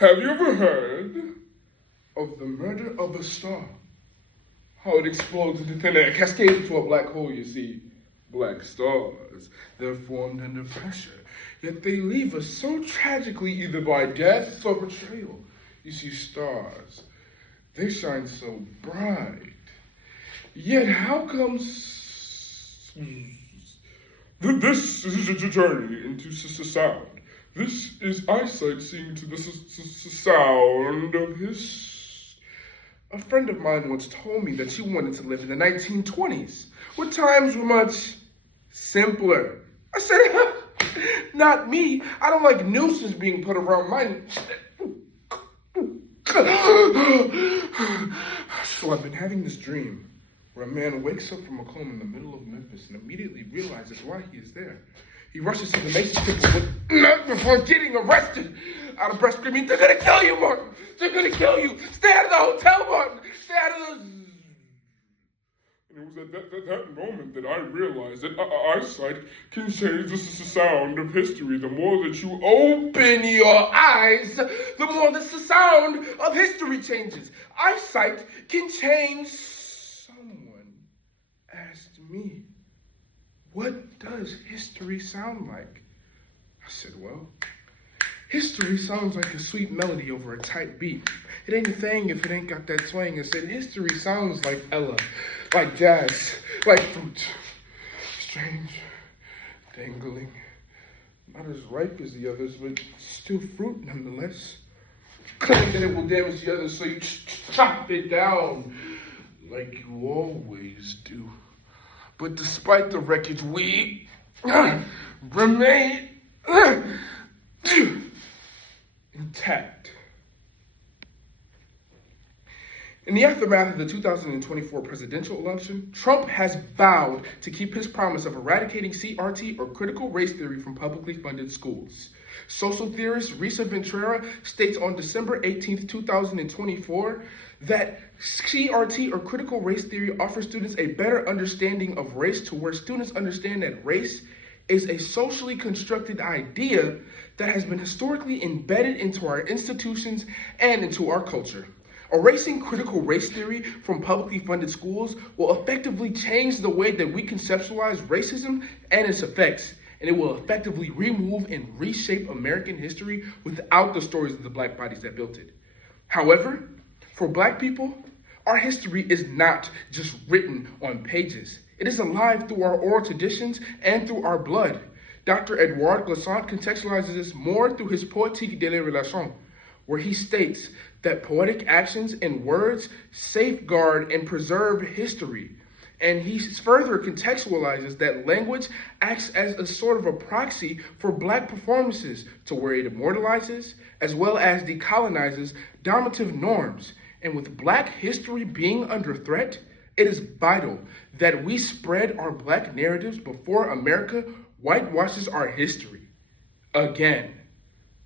Have you ever heard of the murder of a star? How it explodes into thin air, cascades into a black hole, you see. Black stars, they're formed under pressure, yet they leave us so tragically either by death or betrayal. You see, stars, they shine so bright. Yet how comes this is a journey into sound. This is eyesight seeing to the sound of his. A friend of mine once told me that she wanted to live in the 1920s, where times were much simpler. I said, not me. I don't like nooses being put around my. So I've been having this dream where a man wakes up from a coma in the middle of Memphis and immediately realizes why he is there. He rushes to the Mason Temple before getting arrested. Out of breath screaming, they're gonna kill you, Martin! They're gonna kill you! Stay out of the hotel, Martin! Stay out of the... And it was at that moment that I realized that eyesight can change the sound of history. The more that you Open your eyes, the more the sound of history changes. Eyesight can change. Someone asked me, what does history sound like? I said, well, history sounds like a sweet melody over a tight beat. It ain't a thing if it ain't got that swing. I said, history sounds like Ella, like jazz, like fruit. Strange, dangling, not as ripe as the others, but still fruit nonetheless. Claim that it will damage the others, so you chop it down like you always do. But despite the wreckage, we remain intact. In the aftermath of the 2024 presidential election, Trump has vowed to keep his promise of eradicating CRT or critical race theory from publicly funded schools. Social theorist Risa Ventura states on December 18, 2024, that CRT or critical race theory offers students a better understanding of race, to where students understand that race is a socially constructed idea that has been historically embedded into our institutions and into our culture. Erasing critical race theory from publicly funded schools will effectively change the way that we conceptualize racism and its effects, and it will effectively remove and reshape American history without the stories of the Black bodies that built it. However, for Black people, our history is not just written on pages. It is alive through our oral traditions and through our blood. Dr. Edouard Glissant contextualizes this more through his Poétique de la Relation, where he states that poetic actions and words safeguard and preserve history. And he further contextualizes that language acts as a sort of a proxy for Black performances, to where it immortalizes as well as decolonizes dominative norms. And with Black history being under threat, it is vital that we spread our Black narratives before America whitewashes our history again.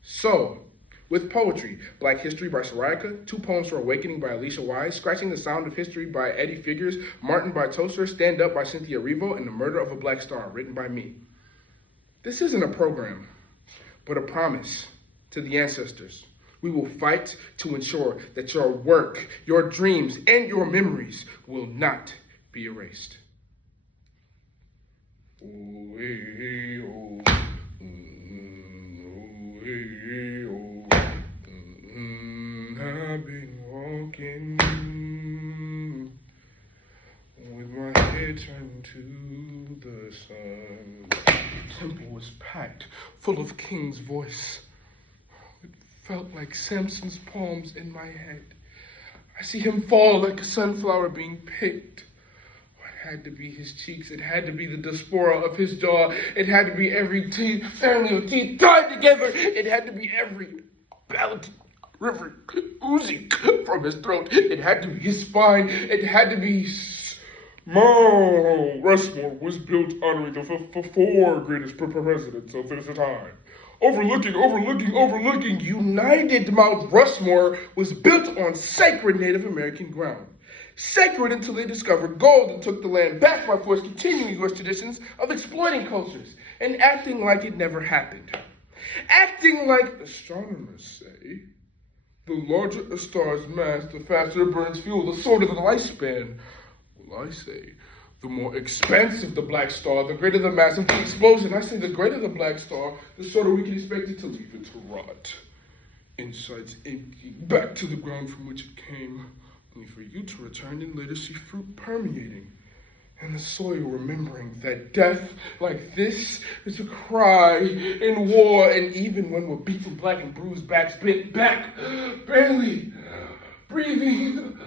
So, with poetry, Black History by Soraya, Two Poems for Awakening by Alicia Wise, Scratching the Sound of History by Eddie Figures, Martin by Toaster, Stand Up by Cynthia Erivo, and The Murder of a Black Star, written by me. This isn't a program, but a promise to the ancestors. We will fight to ensure that your work, your dreams, and your memories will not be erased. Oh, hey, oh. I've been walking with my head turned to the sun. The temple was packed, full of King's voice. It felt like Samson's palms in my head. I see him fall like a sunflower being picked. It had to be his cheeks. It had to be the diaspora of his jaw. It had to be every family of teeth tied together. It had to be every ballot river oozing from his throat. It had to be his spine. It had to be... Mount Rushmore was built honoring the four greatest presidents of the time. Overlooking, united Mount Rushmore was built on sacred Native American ground. Sacred until they discovered gold and took the land back by force, continuing U.S. traditions of exploiting cultures and acting like it never happened. Acting like astronomers say The larger a star's mass, the faster it burns fuel, the shorter the lifespan. Well, I say, the more expansive the black star, the greater the mass of the explosion. I say the greater the black star, the shorter we can expect it to leave it to rot. Insides empty, back to the ground from which it came, only for you to return and later see fruit permeating. And the soil remembering that death like this is a cry in war, and even when we're beaten black and bruised backs bent back, barely breathing,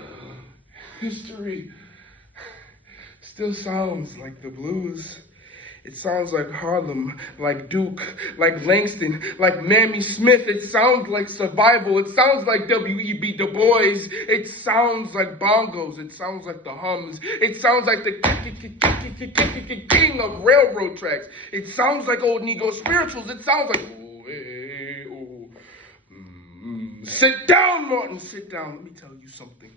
history still sounds like the blues. It sounds like Harlem, like Duke, like Langston, like Mamie Smith. It sounds like survival. It sounds like W.E.B. Du Bois. It sounds like bongos. It sounds like the hums. It sounds like the king of railroad tracks. It sounds like old Negro spirituals. It sounds like, oh, hey, oh. Sit down, Martin, sit down. Let me tell you something.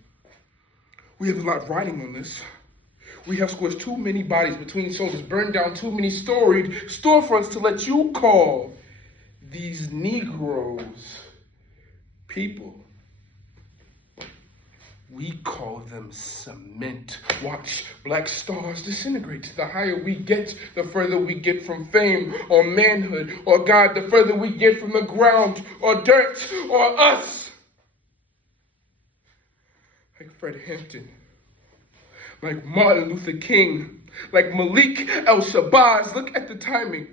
We have a lot riding on this. We have squished too many bodies between shoulders, burned down too many storied storefronts to let you call these Negroes people. We call them cement. Watch black stars disintegrate. The higher we get, the further we get from fame or manhood or God, the further we get from the ground or dirt or us. Like Fred Hampton. Like Martin Luther King, like Malik El-Shabazz. Look at the timing.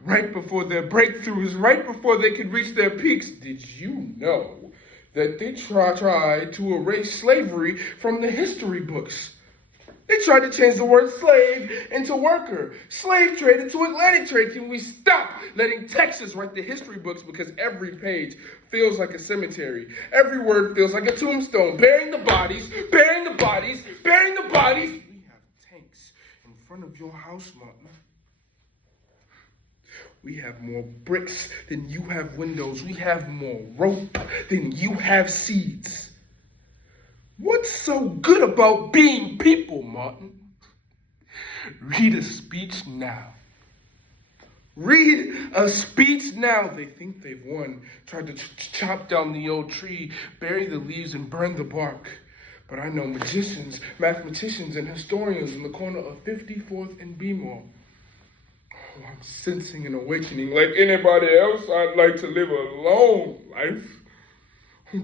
Right before their breakthroughs, right before they could reach their peaks. Did you know that they tried to erase slavery from the history books? They tried to change the word slave into worker, slave trade into Atlantic trade. Can we stop letting Texas write the history books, because every page feels like a cemetery. Every word feels like a tombstone, burying the bodies, burying the bodies, burying the bodies. We have tanks in front of your house, Martin. We have more bricks than you have windows. We have more rope than you have seeds. What's so good about being people, Martin? Read a speech now. Read a speech now. They think they've won. Tried to chop down the old tree, bury the leaves, and burn the bark. But I know magicians, mathematicians, and historians in the corner of 54th and Beemore. Oh, I'm sensing an awakening. Like anybody else, I'd like to live a long life.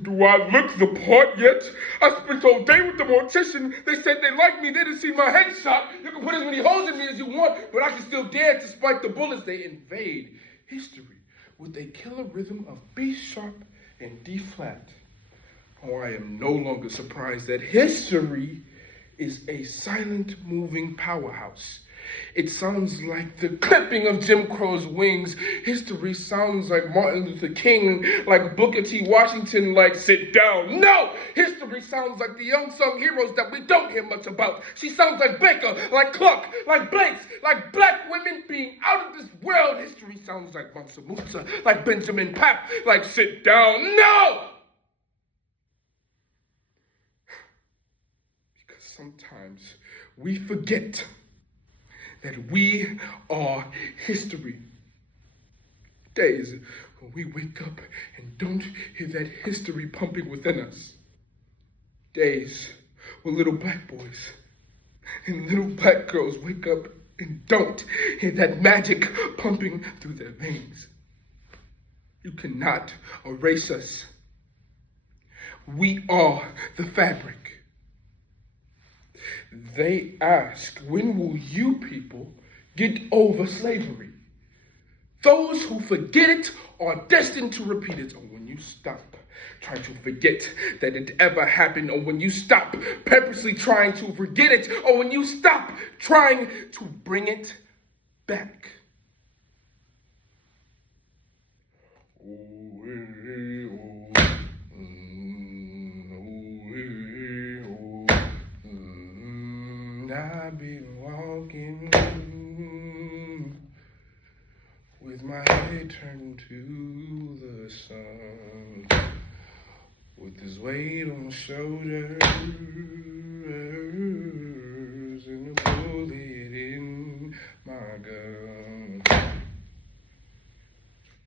Do I look the part yet? I spent all day with the mortician. They said they liked me. They didn't see my headshot. You can put as many holes in me as you want, but I can still dance despite the bullets. They invade history with a killer rhythm of B sharp and D flat. Oh, I am no longer surprised that history is a silent, moving powerhouse. It sounds like the clipping of Jim Crow's wings. History sounds like Martin Luther King, like Booker T. Washington, like sit down. No! History sounds like the unsung heroes that we don't hear much about. She sounds like Baker, like Clark, like Blanks, like black women being out of this world. History sounds like Mansa Musa, like Benjamin Pap, like sit down. No! Because sometimes we forget that we are history. Days when we wake up and don't hear that history pumping within us. Days when little black boys and little black girls wake up and don't hear that magic pumping through their veins. You cannot erase us. We are the fabric. They ask, when will you people get over slavery? Those who forget it are destined to repeat it. Or when you stop trying to forget that it ever happened, or when you stop purposely trying to forget it, or when you stop trying to bring it back. I've been walking with my head turned to the sun, with this weight on my shoulders.